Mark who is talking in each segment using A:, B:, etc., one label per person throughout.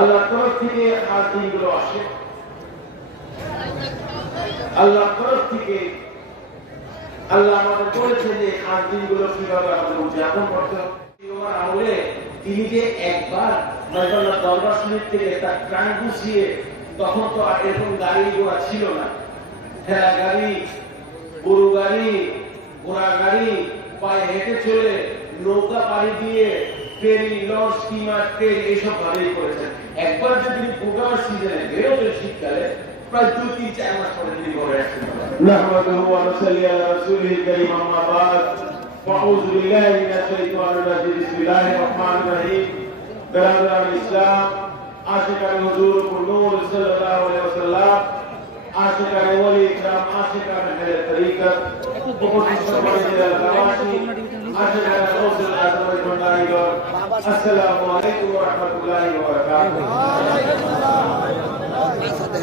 A: আল্লাহ তরফ থেকে আজ দিনগুলো আসে। আল্লাহ তরফ থেকে আল্লাহ আমাদের বলেছে যে আজ দিনগুলো কীভাবে আমাদের উদযাপন করতে হবে। তিনি যে একবার নয়তলা দরবার শরীফ থেকে তার প্রাণ গুছিয়ে তখন তো আর এরকম গাড়ি ঘোড়া ছিল না। ঠেলা গাড়ি, গরু গাড়ি, ঘোড়া গাড়ি, পায়ে হেঁটে চলে নৌকা পাড়ি দিয়ে ফেরি, লঞ্চ স্টিমার ট্রেন এইসব ভাবেই করেছেন। একবার যে তিনি প্রোগ্রাম সিজনে বেরোতেন শীতকালে প্রায় দুই তিন চার মাস পরে তিনি ঘরে আসতেন نحمده ونصلي على رسوله الكريم اما بعد فاعوذ بالله من الشيطان الرجيم بسم الله الرحمن الرحيم برادران الاسلام عاشقان حضور نور صلى الله عليه وسلم عاشقان ولی اکرام عاشقان اهل طریقت উপস্থিত সম্মানিত এলাকাবাসী عاشقان غوث الاعظم البنداری السلام عليكم ورحمة الله وبركاته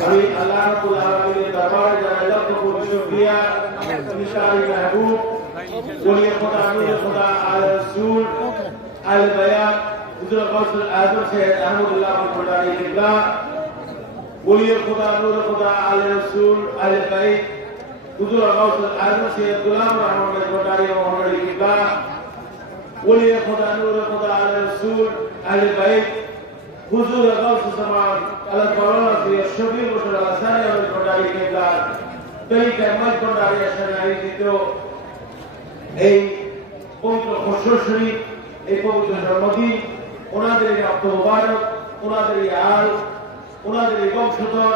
A: আমি আল্লাহ রাব্বুল আলামিনের দরবারে জানাই লক্ষ কোটি শুকরিয়া মিশারি মাহবুব ওলি খোদা নূর খোদা আল রাসূল আল বায়ান হুজুর গৌসুল আজম সৈয়দ আহমদুল্লাহ খোদারি কিবলা ওলি খোদা নূর খোদা আল রাসূল আল বাইত হুজুর গৌসুল আজম সৈয়দ গোলাম রহমান খোদারি মোহাম্মদ কিবলা ওলি খোদা, নূর খোদা, আল রাসূল, আল বাইত। হুজুর গাউস জামান আল্লাহ তাআলা দিয়ে শফিউল মুসলিম আসানি এবং কোটারি কেবলা তরিকা মত কোটারি আসানি আয়োজিত এই পবিত্র খসর শরীফ, এই পবিত্র জন্মদিন, ওনাদের এই রক্ত মুবারক, ওনাদের এই আল, ওনাদের এই বংশধর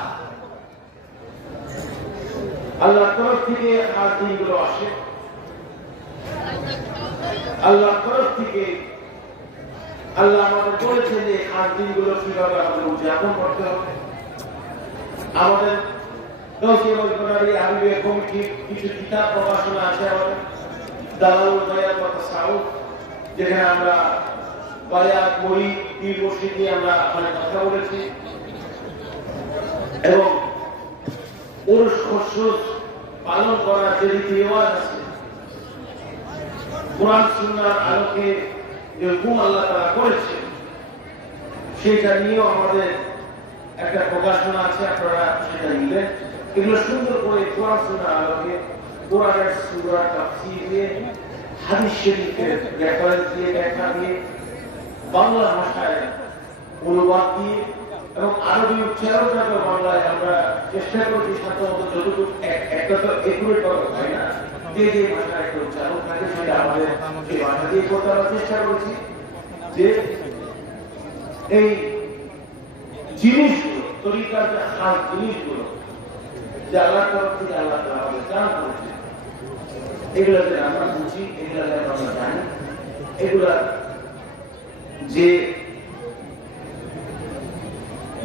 A: আল্লাহ তরফ থেকে আজ দিনগুলো আসে। আল্লাহ তরফ থেকে আল্লাহ আমাদের বলেছে যে আজ দিনগুলো কীভাবে আমাদের উদযাপন করতে হবে। আমাদের যেখানে আমরা আমরা মানে কথা বলেছি। এবং ওরস খসরুস পালন করার যে রীতি আছে, কোরআন সুন্নার আলোকে যে হুকুম আল্লাহ তারা করেছে, সেটা নিয়েও আমাদের একটা প্রকাশনা আছে, আপনারা সেটা নিলেন এগুলো সুন্দর করে কোরআন সুন্নার আলোকে, কোরআনের সুরার তাফসীর দিয়ে, হাদিস শরীফের রেফারেন্স দিয়ে, ব্যাখ্যা দিয়ে, বাংলা ভাষায় অনুবাদ দিয়ে এবং আরবি উচ্চারণ যাতে বাংলায়, আমরা চেষ্টা করছি সাধারণত যতটুকু একটা তো একুরেট করা হয় না, যে যে একটা উচ্চারণ থাকে সেটা আমাদের সেই ভাষা দিয়ে করতে আমরা চেষ্টা করছি যে এই জিনিসগুলো, তরিকার যে জিনিসগুলো যে আল্লাহ তরফ থেকে আল্লাহ তাআলা আমাদের দান করেছে, এগুলো যেন আমরা বুঝি, এগুলো আমরা জানি, এগুলা যে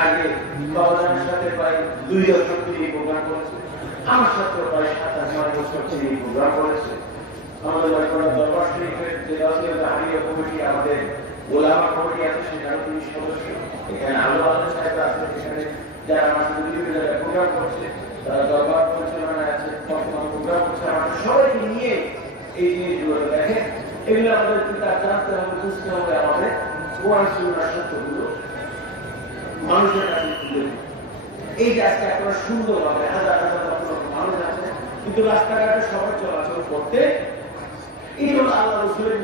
A: আগে সাথে প্রায় দুই বছর তিনি প্রোগ্রাম করেছে। আমার সাথে প্রায় সাত আট নয় বছর তিনি প্রোগ্রাম করেছে। আমাদের যে কমিটি আমাদের ওলামা কমিটি আছে, সেখানে তিনি সদস্য। এখানে আলো আলো সাহেব আছে যারা আমাদের প্রোগ্রাম করছে, তারা দরবার আছে, বর্তমান প্রোগ্রাম করছে। আমাদের সবাইকে নিয়ে এই জিনিসগুলো দেখে এগুলো আমাদের জানতে হবে, বুঝতে হবে আমাদের সত্যগুলো। মানুষের কাছে তুলে দিতে। এই যে আজকে আপনারা সুন্দরভাবে হাজার হাজার লক্ষ লক্ষ মানুষ আছে কিন্তু রাস্তাঘাটে সবাই চলাচল করতে এই হলো আল্লাহ রসুলের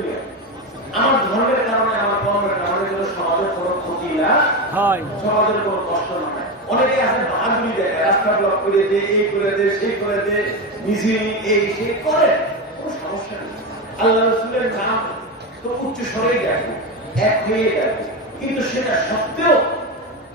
A: আমার ধর্মের কারণে আমার কর্মের কারণে যেন সমাজের কোনো ক্ষতি না
B: হয়।
A: সমাজের কোনো কষ্ট না। হয় রাস্তা ব্লক করে দে এই করে দে সেই করে দে মিছিল এই করে। কোনো সমস্যা নেই। আল্লাহ রসুলের নাম তো উচ্চ স্বরে গেছে এক হয়ে গেছে। কিন্তু সেটা সত্ত্বেও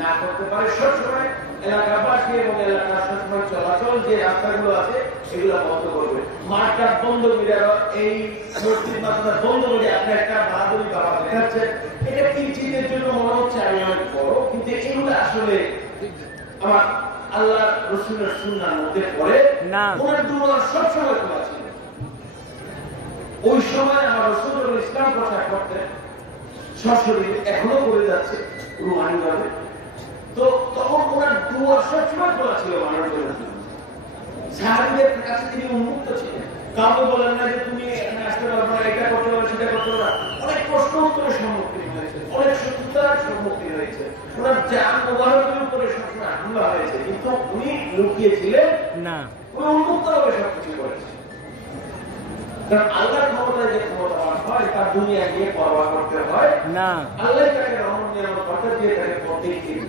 A: না করতে পারে সবসময় এলাকাবাসী এবং এলাকার সবসময় চলাচল যে রাস্তাগুলো আছে এগুলো বন্ধ করবে। মাঠটা বন্ধ করে এই মসজিদ মাত্রা বন্ধ করে আপনি একটা বাহাদুরি বাবা দেখাচ্ছেন এটা কিঞ্চিতের জন্য মনে হচ্ছে? আমি অনেক বড় কিন্তু এগুলো আসলে আমার আল্লাহ রসুলের সুন্নার মধ্যে পড়ে। ওনার দুয়ার সবসময় খোলা ছিল। ওই সময় আমার রসুল ইসলাম প্রচার করতেন সরাসরি এখনও করে যাচ্ছে রুহানি ভাবে তো তখন ওনার দুয়ার সবসময় খোলা ছিল মানুষের জন্য। সাহাবিদের কাছে তিনি উন্মুক্ত ছিলেন। কাউকে বলেন না যে তুমি এখানে আসতে পারবে না এটা করতে পারবে সেটা করতে পারবে অনেক প্রশ্ন উত্তরের সম্মুখীন হয়েছে অনেক শত্রুতার সম্মুখীন হয়েছে। ওনার জান মোবারকের উপরে সবসময় হামলা হয়েছে কিন্তু উনি লুকিয়েছিলেন
B: না।
A: উনি উন্মুক্ত ভাবে সবকিছু করেছে। কারণ আল্লাহর ক্ষমতায় যে ক্ষমতাবান হয় তার দুনিয়া নিয়ে পরোয়া করতে হয়।
B: না।
A: আল্লাহ তাকে রহমত নিয়ামত করতে দিয়ে তাকে দিন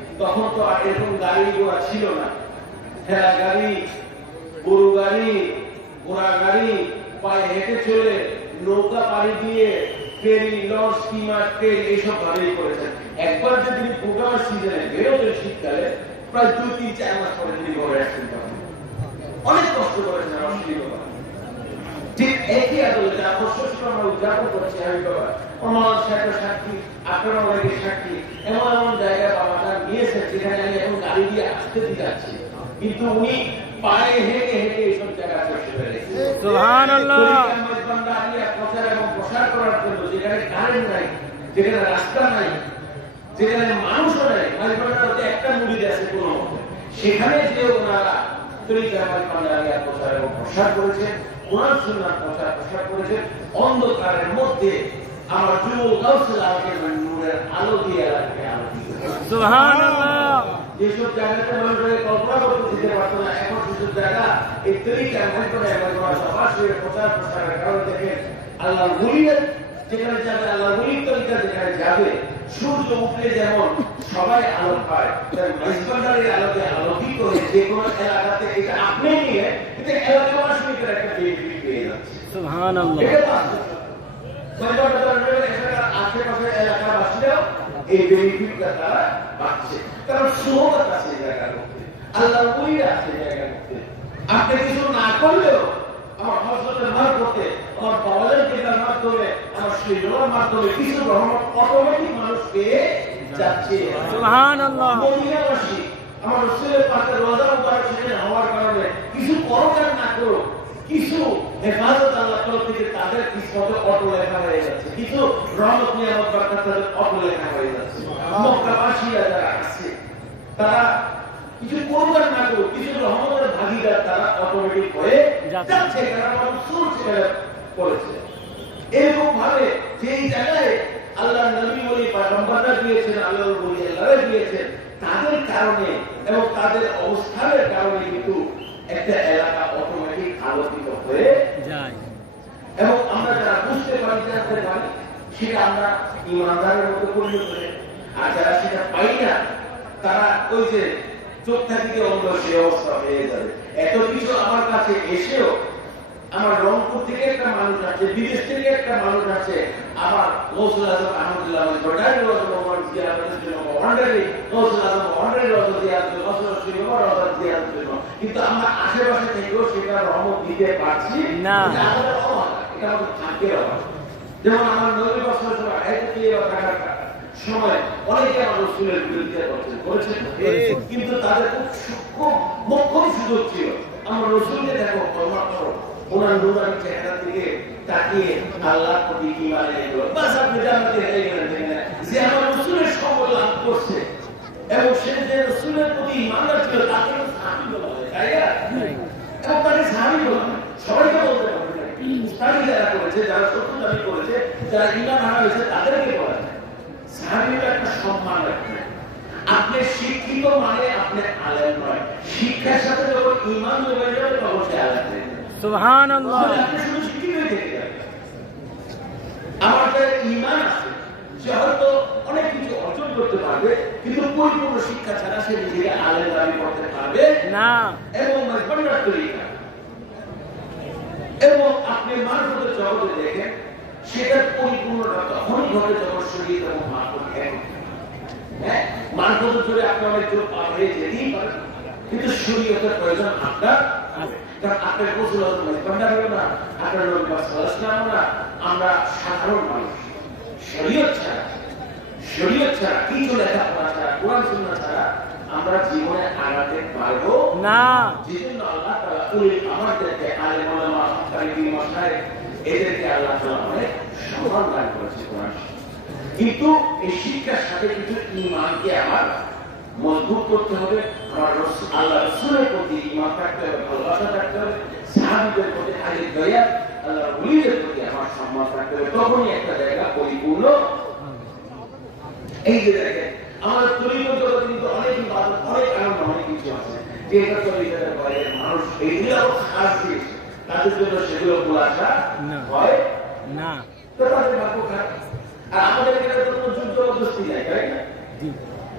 A: তখন তো আর এরকম গাড়ি ঘোড়া ছিল না। ঠেলা গাড়ি, গরু গাড়ি, ঘোড়া গাড়ি, পায়ে হেঁটে চলে নৌকা পাড়ি দিয়ে ফেরি, লঞ্চ স্টিমার ট্রেন এইসব ভাবেই করেছেন। একবার যে তিনি সিজনে শীতকালে, প্রায় দুই, তিন, চার মাস পরে তিনি ঘরে আসতেন অনেক কষ্ট করেছেন আমার ঠিক একই আদালতে আকর্ষণ আমরা উদযাপন করছি আমি বাবা আমার সাথে সাক্ষী আপনারা অনেকে সাক্ষী এমন এমন জায়গায় বাবাটা নিয়েছেন যেখানে আমি এখন গাড়ি দিয়ে আসতে দিয়ে যাচ্ছি। কিন্তু উনি পায়ে হেঁটে হেঁটে এইসব জায়গায় বসে পেরেছে।
B: সুবহানাল্লাহ।
A: প্রচার এবং প্রসার করার জন্য যেখানে কারেন্ট নাই যেখানে রাস্তা নাই যেখানে মানুষও নাই মাঝবান্ডার একটা মুড়ি আছে কোনো সেখানে যে ওনারা তরিকা মাঝবান্ডারিয়া প্রচার এবং প্রসার করেছে ওনার সুন্নার প্রচার প্রসার করেছে অন্ধকারের মধ্যে আমার যুব কাউসিল আমাকে আলো দিয়ে এলাকাকে
B: সুবহানাল্লাহ।
A: যেসব জায়গাতে মানুষের কল্পনা করতে দিতে পারতো না এখন সেসব জায়গা এই তরিকা এমন করে এমন করে সরাসরি প্রচার প্রসারের কারণে দেখেন আল্লাহ গুলিয়ের যেখানে যাবে আল্লাহ গুলির তরিকা যেখানে যাবে সূর্য উঠলে যেমন সবাই আলো পায় তাই মাইজবান্ডারের আলোতে আলোকিত হয়ে যে কোনো এলাকাতে এটা আপনি নিয়ে এটা একটা পেয়ে যাচ্ছে।
B: সুবহানাল্লাহ।
A: এটা বাস্তব মাইজবান্ডারের এলাকার আশেপাশের এলাকাবাসীরাও এই বেনিফিটটা তারা পাচ্ছে কারণ সুহবত আছে জায়গার মধ্যে আল্লাহ ওইরা আছে জায়গার মধ্যে আপনি কিছু না করলেও আমার হজরতের মাধ্যমে আমার বাবাদের কেতার মাধ্যমে আমার শরীরের মাধ্যমে কিছু রহমত অটোমেটিক মানুষ যাচ্ছে আমার রসুলের পাশে রোজা মুবারক হওয়ার কারণে কিছু করো আর না করো। কিছু হেফাজত আল্লাহ তরফ থেকে তাদের কিসমতে অটো লেখা হয়ে যাচ্ছে। কিছু রহমত নিয়ামত বার্তা তাদের অটো লেখা হয়ে যাচ্ছে। মক্কাবাসীরা যারা আছে তারা কিছু করব না করো কিছু রহমতের ভাগিদার তারা অটোমেটিক হয়ে
B: যাচ্ছে।
A: যাচ্ছে কারণ আমার করেছে এরকম ভাবে যেই জায়গায় আল্লাহ নবী বলি দিয়েছেন আল্লাহ বলি আল্লাহ দিয়েছেন তাদের কারণে এবং তাদের অবস্থানের কারণে কিন্তু একটা এলাকা হয়ে
B: যায়।
A: এবং আমরা যারা বুঝতে পারি জানতে পারি সেটা আমরা ইমানদারের মতো পরিণত করে আর যারা সেটা পাই না তারা ওই যে চোখ থাকিতে অন্ধ সে অবস্থা হয়ে যাবে। এত কিছু আমার কাছে এসেও আমার রংপুর থেকে একটা মানুষ আছে বিদেশ থেকে একটা মানুষ আছে আমার গৌসুল আজম আহমদুল্লাহ কিন্তু আমরা আশেপাশে থেকেও সেটা রহমত দিতে পারছি
B: না।
A: এটা আমাদের অভাব এটা আমাদের ভাগ্যের অভাব। যেমন আমার নবী বছর সময় অনেকে আমার রসুলের বিরোধিতা করছেন করেছেন
B: করেছেন।
A: কিন্তু তাদের খুব সূক্ষ্ম মোক্ষম সুযোগ ছিল। আমার রসুলকে দেখো ওনার নুরানি চেহারা থেকে তাকিয়ে আল্লাহ প্রতি ইমান এলো বাস আপনি না? যে আমার লাভ করছে এবং সে যে প্রতি তাকে তাই না? তাকে সবাইকে বলতে পারবে যারা করেছে, যারা সত্য দাবি করেছে, যারা ইমান হারা হয়েছে, তাদেরকে বলা একটা সম্মান রাখবে আপনি শিক্ষিত মানে আপনি আলেম নয়। শিক্ষার সাথে যখন ইমান যাবে তখন সে আলেম।
B: সুবহান
A: যে ইমান সে হয়তো অনেক কিছু অর্জন করতে পারবে কিন্তু পরিপূর্ণ শিক্ষা ছাড়া সে নিজেকে আলেম দাবি করতে পারবে
B: না।
A: এবং মাঝবান্ডার তরিকা এবং আপনি মানবতের জগতে দেখেন সেটার পরিপূর্ণতা তখনই ঘটে যখন শরীর এবং মানব এক হ্যাঁ? আপনি অনেক দূর পার হয়ে যেতেই পারেন কিন্তু শরীয়তের প্রয়োজন আপনার আছে। কারণ আপনার গোসল হতো হলো না আপনার নবী সাল্লাল্লাহু না আমরা সাধারণ মানুষ। শরীয়ত ছাড়া শরীয়ত ছাড়া কিছু লেখাপড়া ছাড়া কোরআন সুন্নাহ ছাড়া আমরা জীবনে আগাতে পারব
B: না।
A: যেজন্য আল্লাহ তাআলা উলিল আমাদেরকে আলেম ওলামা তালিবি মাসায়েখ এদেরকে আল্লাহ তাআলা অনেক সম্মান দান করেছে কোরআন কিন্তু এই শিক্ষার সাথে কিছু ইমানকে আমার মজবুত করতে হবে। আমার আল্লাহ রসুলের প্রতি ইমান থাকতে হবে ভালোবাসা থাকতে হবে সাহাবিদের প্রতি আগে দয়া আল্লাহ উলিদের প্রতি আমার সম্মান থাকতে হবে। তখনই একটা জায়গা পরিপূর্ণ। এই যে দেখেন আমাদের তরিকত জগতে কিন্তু অনেক ইবাদত অনেক আনন্দ অনেক কিছু আছে। যে এটা তরিকতের বাইরে মানুষ খাস জিনিস তাদের জন্য সেগুলো খোলাসা হয়?
B: না।
A: তো তাদের ভাগ্য খারাপ। আর আমাদের এখানে তো কোনো যুদ্ধ অবস্থি নাই তাই না।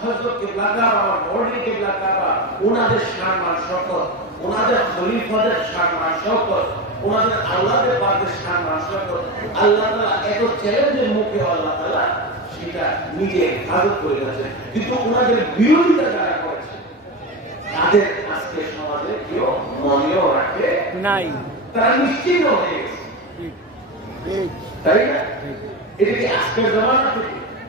A: হজরতকে লাগা আমার বর্ণিকে লাগা বা ওনাদের সম্মান শপথ ওনাদের খলিফাদের সম্মান শপথ ওনাদের আল্লাহদের বাদের সম্মান শপথ আল্লাহ তাআলা এত চ্যালেঞ্জের মুখে আল্লাহ তাআলা সেটা নিজে হাজত করে গেছে। কিন্তু ওনাদের বিরোধিতা যারা করেছে তাদের আজকে সমাজে কেউ মনেও রাখে
B: নাই।
A: তারা নিশ্চিন্ত হয়ে গেছে। তাই না? এটা কি আজকের জমানা থেকে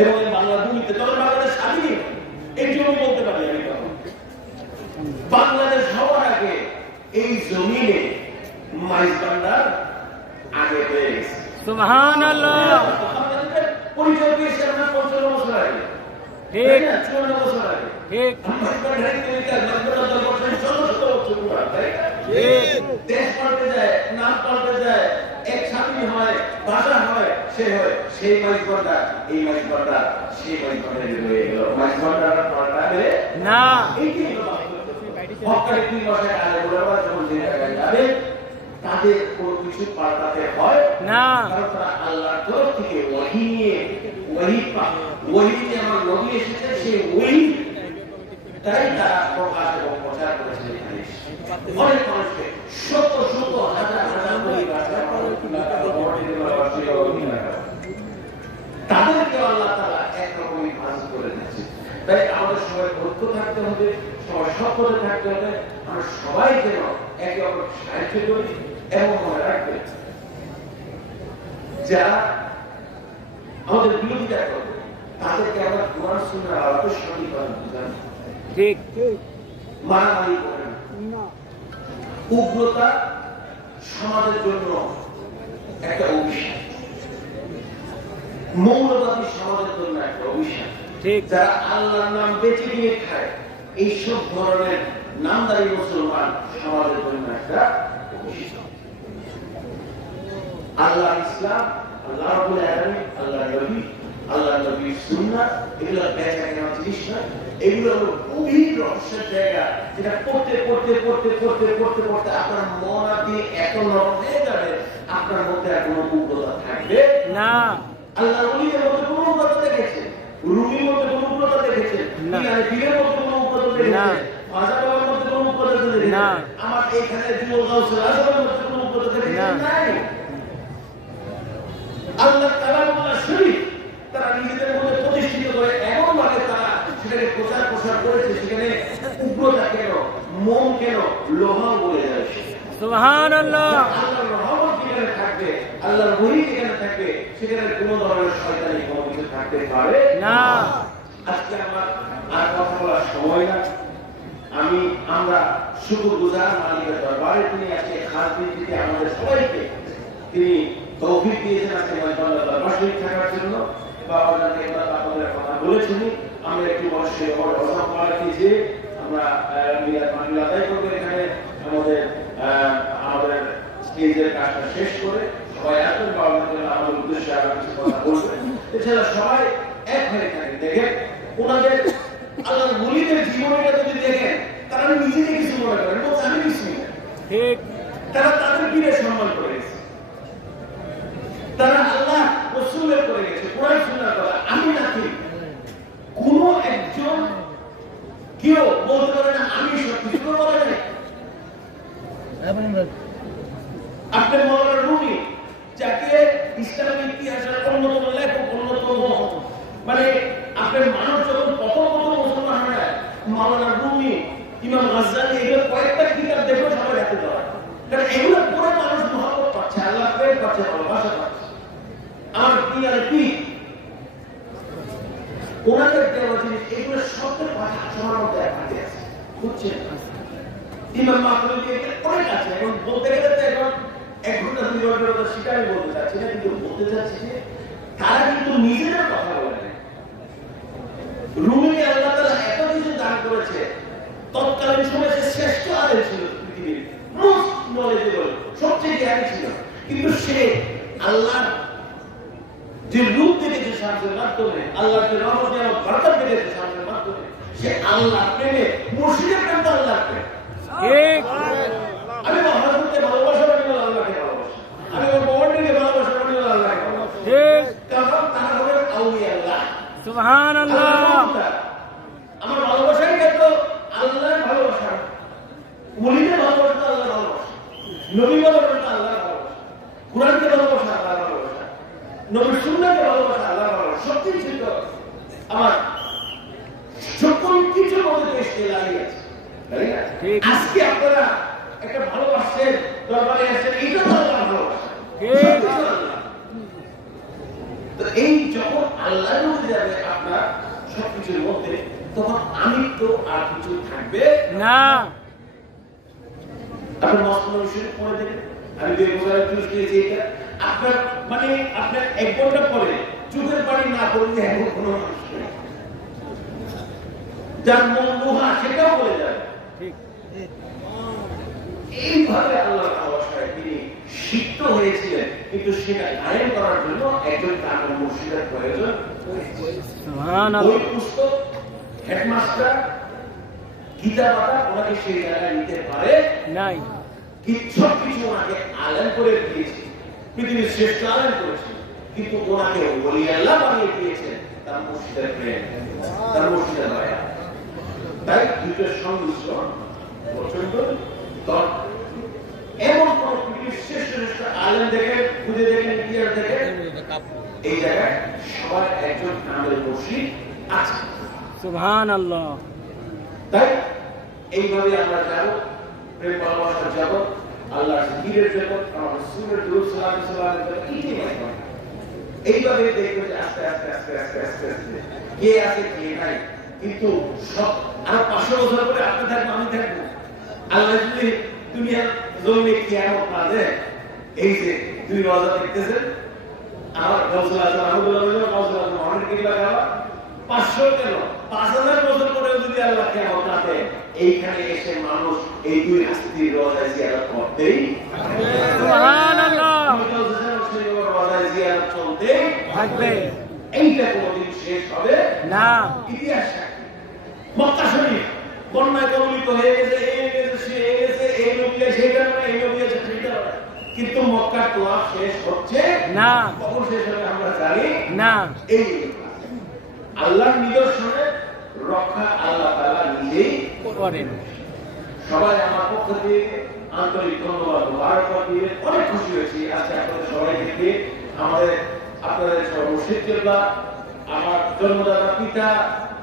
A: এবং এই বাংলা ভূমিতে তখন বাংলাদেশ স্বাধীন এই জমি বলতে পারি আমি বাংলাদেশ হওয়ার আগে এই জমিনে মাইজ ভান্ডার আগে হয়ে গেছে। পরিচয় পেয়েছে আমরা পঞ্চান্ন বছর আগে। দেশ পাল্টে যায় নাম পাল্টে যায় এক স্বামী হয় ভাষা হয় সে হয় সেই মাইক ঘণ্টা এই মাইক ঘণ্টা সেই মাইক ঘণ্টা হয়ে গেল মাইক ঘণ্টা পাল্টাবে
B: না
A: এইটাই হলো বাস্তব। হকারি দুই মাসের আগে বরাবর যখন যে জায়গায় যাবে তাদের কোনো কিছু পাল্টাতে হয়
B: না
A: কারণ তারা আল্লাহর তরফ থেকে ওয়াহি নিয়ে ওয়াহি পা ওয়াহি নিয়ে আমার নবী এসেছে সেই ওয়াহি তাই তারা প্রকাশ এবং প্রচার করেছে। অনেক মানুষকে শত শত হাজার তাদেরকে আল্লাহ তারা একরকমই ভাজ করে দিচ্ছে তাই আমাদের সবাই ধৈর্য থাকতে হবে সবাই সফলে থাকতে হবে। আমরা সবাই যেন একে অপরকে সাহায্য করি এবং মনে রাখবে যারা আমাদের বিরোধিতা করবে তাদেরকে আমরা কোরআন সুন্নাহর আলোকে সঠিকভাবে বুঝানো
B: ঠিক।
A: মারামারি করে না। উগ্রতা সমাজের জন্য একটা অভিশাপ। মৌলবাদী সমাজের জন্য একটা অভিশাপ। যারা আল্লাহর নাম বেঁচে নিয়ে খায় এইসব ধরনের নামদারি মুসলমান সমাজের জন্য একটা অভিশাপ। আল্লাহ ইসলাম আল্লাহ আল্লাহ নবী আল্লাহ নবীর সুন্নাহ এগুলো কেনা জিনিস না এগুলো হলো গভীর রহস্যের জায়গা যেটা পড়তে পড়তে পড়তে পড়তে পড়তে পড়তে আপনার মন আপনি এত নরম হয়ে যাবে আপনার মধ্যে আর কোনো উগ্রতা থাকবে
B: না
A: আল্লাহ ওলিদের মধ্যে কোনো উগ্রতা দেখেছেন রুমির মধ্যে কোনো উগ্রতা। মিলানে পীরের মধ্যে কোনো উগ্রতা
B: না।
A: দেখেছেন মধ্যে কোনো উগ্রতা দেখেছেন
B: না।
A: আমার এইখানে যুবক গাউসুল আজমের মধ্যে কোনো উগ্রতা
B: না।
A: নাই আল্লাহ কালামুল্লাহ শরীফ তারা নিজেদের মধ্যে প্রতিষ্ঠিত করে এমন ভাবে তারা সেটাকে প্রচার প্রসার করেছে সেখানে উগ্রতা মন কেন লোহা বলে যায়
B: সুবহান আল্লাহ
A: আল্লাহর রহমত যেখানে থাকবে আল্লাহর বহি যেখানে থাকবে সেখানে কোনো ধরনের শয়তানি কোনো কিছু থাকতে পারে
B: না।
A: আজকে আমার আর কথা বলার সময় না আমি আমরা শুধু গুজার মালিকের দরবারে তিনি আজকে খাস দিতে আমাদের সবাইকে তিনি তৌফিক দিয়েছেন আজকে মহিমাল্লাহ দরবার শরীফ থাকার জন্য। এবার আপনাদের কথা বলেছেন আমরা একটু বসে অসম পাড়াতে যে আমরা মাহফিল আদায় করব এখানে। আমাদের আমাদের স্টেজের কাজটা শেষ করে সবাই আসবেন আমাদের উদ্দেশ্যে আরও কিছু কথা বলবেন। এছাড়া সবাই এক হয়ে থাকে দেখেন ওনাদের আল্লাহর মুরিদের জীবনটা যদি দেখেন তারা নিজেকে কিছু মনে করেন বলছে আমি কিছু
B: ঠিক।
A: তারা তাদের পীরের সম্মান করে গেছে। তারা আল্লাহ রসুলের করে গেছে কোরআন সুন্নাহ কথা। আমি নাকি কোন একজন কেউ বলতে পারে না আমি সত্যি কেউ বলে নাই আপনি মৌলানা রুমি, যাকে ইসলামের ইতিহাসের অন্যতম লেখক, অন্যতম মানে আপনার মানুষ যখন প্রথম প্রথম মুসলমান হয় না মৌলানা রুমি ইমাম গাজ্জালি এগুলো কয়েকটা কিতাব দেখো সবাই হাতে দেওয়া কারণ এগুলো পড়ে মানুষ মহাপত পাচ্ছে আল্লাহ প্রেম পাচ্ছে ভালোবাসা পাচ্ছে আমার কি আর কি ওনাদের দেওয়া জিনিস এগুলো কথা সবার আছে বুঝছেন ইমাম মাহমুদ অনেক আছে, এখন বলতে গেলে তো এখন এক ঘণ্টা, দুই ঘণ্টার কথা সেটা বলতে চাচ্ছি না, কিন্তু বলতে চাচ্ছি যে তারা কিন্তু নিজেদের কথা বলে না আল্লাহ তারা এত কিছু দান করেছে, তৎকালীন সময়ে শ্রেষ্ঠ আলেম ছিল পৃথিবীর মোস্ট নলেজেবল সবচেয়ে জ্ঞানী ছিল। কিন্তু সে আল্লাহ যে রূপ দেখেছে সাহায্যের মাধ্যমে আল্লাহ যে রহমত, নিয়ামত, বরকত দেখেছে সে আল্লাহ প্রেমে মুর্শিদের প্রেম তো আল্লাহ প্রেম আমি মহারাজকে ভালোবাসা হলো আল্লাহকে ভালোবাসা আমি ভগবানকে ভালোবাসা হলো আল্লাহকে
B: ঠিক।
A: কারণ তারা হলেন আউলিয়া আল্লাহ।
B: সুবহান আল্লাহ
A: আমার ভালোবাসাই কিন্তু আল্লাহর ভালোবাসা মুলিদের ভালোবাসা আল্লাহর ভালোবাসা। নবী ভালোবাসা আল্লাহর ভালোবাসা। কোরআনকে ভালোবাসা আল্লাহর ভালোবাসা। নবীর সুন্নাহকে ভালোবাসা আল্লাহর ভালোবাসা। কিছু তো আমার কিছুর মধ্যে আছে তাই না?
B: ঠিক।
A: আজকে আপনারা একটা ভালোবাসছেন দরবারে আসছেন এইটা তো আল্লাহর ভালোবাসা আল্লাহ। তো এই যখন আল্লাহর মধ্যে যাবে আপনার সবকিছুর মধ্যে তখন আমি তো আর কিছু থাকবে
B: না
A: আপনার মস্ত আমি দিয়েছি এটা মানে আপনার এক ঘণ্টা পরে চোখের পানি না পড়লে এমন কোনো মানুষ। যার মন লোহা সেটাও বলে যাবে এইভাবে আল্লাহ তিনি সিদ্ধ হয়েছিলেন কিন্তু সেটা গায়েন করার জন্য একজন কানুন মুর্শিদের প্রয়োজন ওই পুস্তক হেডমাস্টার গীতা পাতা ওনাকে সেই জায়গায় নিতে পারে
B: নাই।
A: কি সব কিছু ওনাকে আলেম করে দিয়েছে। পৃথিবীর শ্রেষ্ঠ আলেম করেছে। কিন্তু ওনাকে আল্লাহ বানিয়ে দিয়েছেন তার মুর্শিদের প্রেম তার মুর্শিদের দয়া। তাই সংমিশ্রণ দরকার। এমন কোন শ্রেষ্ঠ দেখে খুঁজে দেখেন ইতিহাস দেখে এই জায়গায় সবার একজন মুর্শিদ আছে।
B: সুবহান আল্লাহ
A: তাই এইভাবে আমরা যাব প্রেম ভালোবাসার জগৎ আল্লাহ জিকিরের জগৎ আমার রসুলের দুরূদ সালাম এইটাই এইভাবে দেখবে আস্তে আস্তে আস্তে আস্তে আস্তে আস্তে। কে আছে কে নাই? কিন্তু আর পাঁচশো বছর পরে আপনি থাকব আমি থাকব। আল্লাহ যদি দুনিয়ার জমিনে কেয়ামত না দেয় এই যে দুই রোজা দেখতেছেন আমার গৌসুল আজম আহমদুল্লাহ গৌসুল আজম অনেক কিনবা খাওয়া পাঁচশো কেন? পাঁচ হাজার বছর পরেও যদি আল্লাহ কেয়ামত না দেয় এইখানে এসে মানুষ এই দুই হাস্তির রোজায় জিয়ারত করতেই রোজায় জিয়ারত চলতেই
B: থাকবে।
A: এইটা কোনদিন শেষ হবে
B: না।
A: ইতিহাস। মক্কা শরীফ। বন্যায় কবলিত হয়ে গেছে এই গেছে সে গেছে এই লোক গিয়ে সেইটা নয় এই লোক গিয়েছে সেইটা নয় কিন্তু মক্কার তোয়া শেষ হচ্ছে
B: না।
A: কখন শেষ হবে আমরা জানি?
B: না।
A: এই আল্লাহর নিদর্শনে রক্ষা আল্লাহ তাআলা নিজেই
B: করেন।
A: সবাই আমার পক্ষ থেকে আন্তরিক ধন্যবাদ মোবারকবাদ দিয়ে অনেক খুশি হয়েছি। আজকে আপনাদের সবাই থেকে আমাদের আপনাদের মুর্শিদ আমার জন্মদাতা পিতা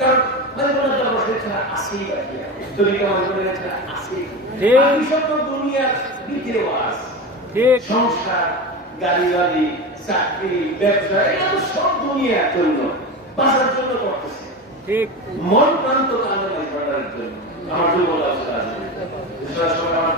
A: কারণ মানে কোনো ছাড়া আসেই তরিকা মসজিদ ছাড়া আসেই বাকি সব দুনিয়ার রীতি সংসার গাড়ি গাড়ি চাকরি ব্যবসা এগুলো সব দুনিয়ার জন্য। বাঁচার জন্য করতেছে।
B: ঠিক।
A: মন প্রান্ত কালো করার জন্য। আমার আছে আমার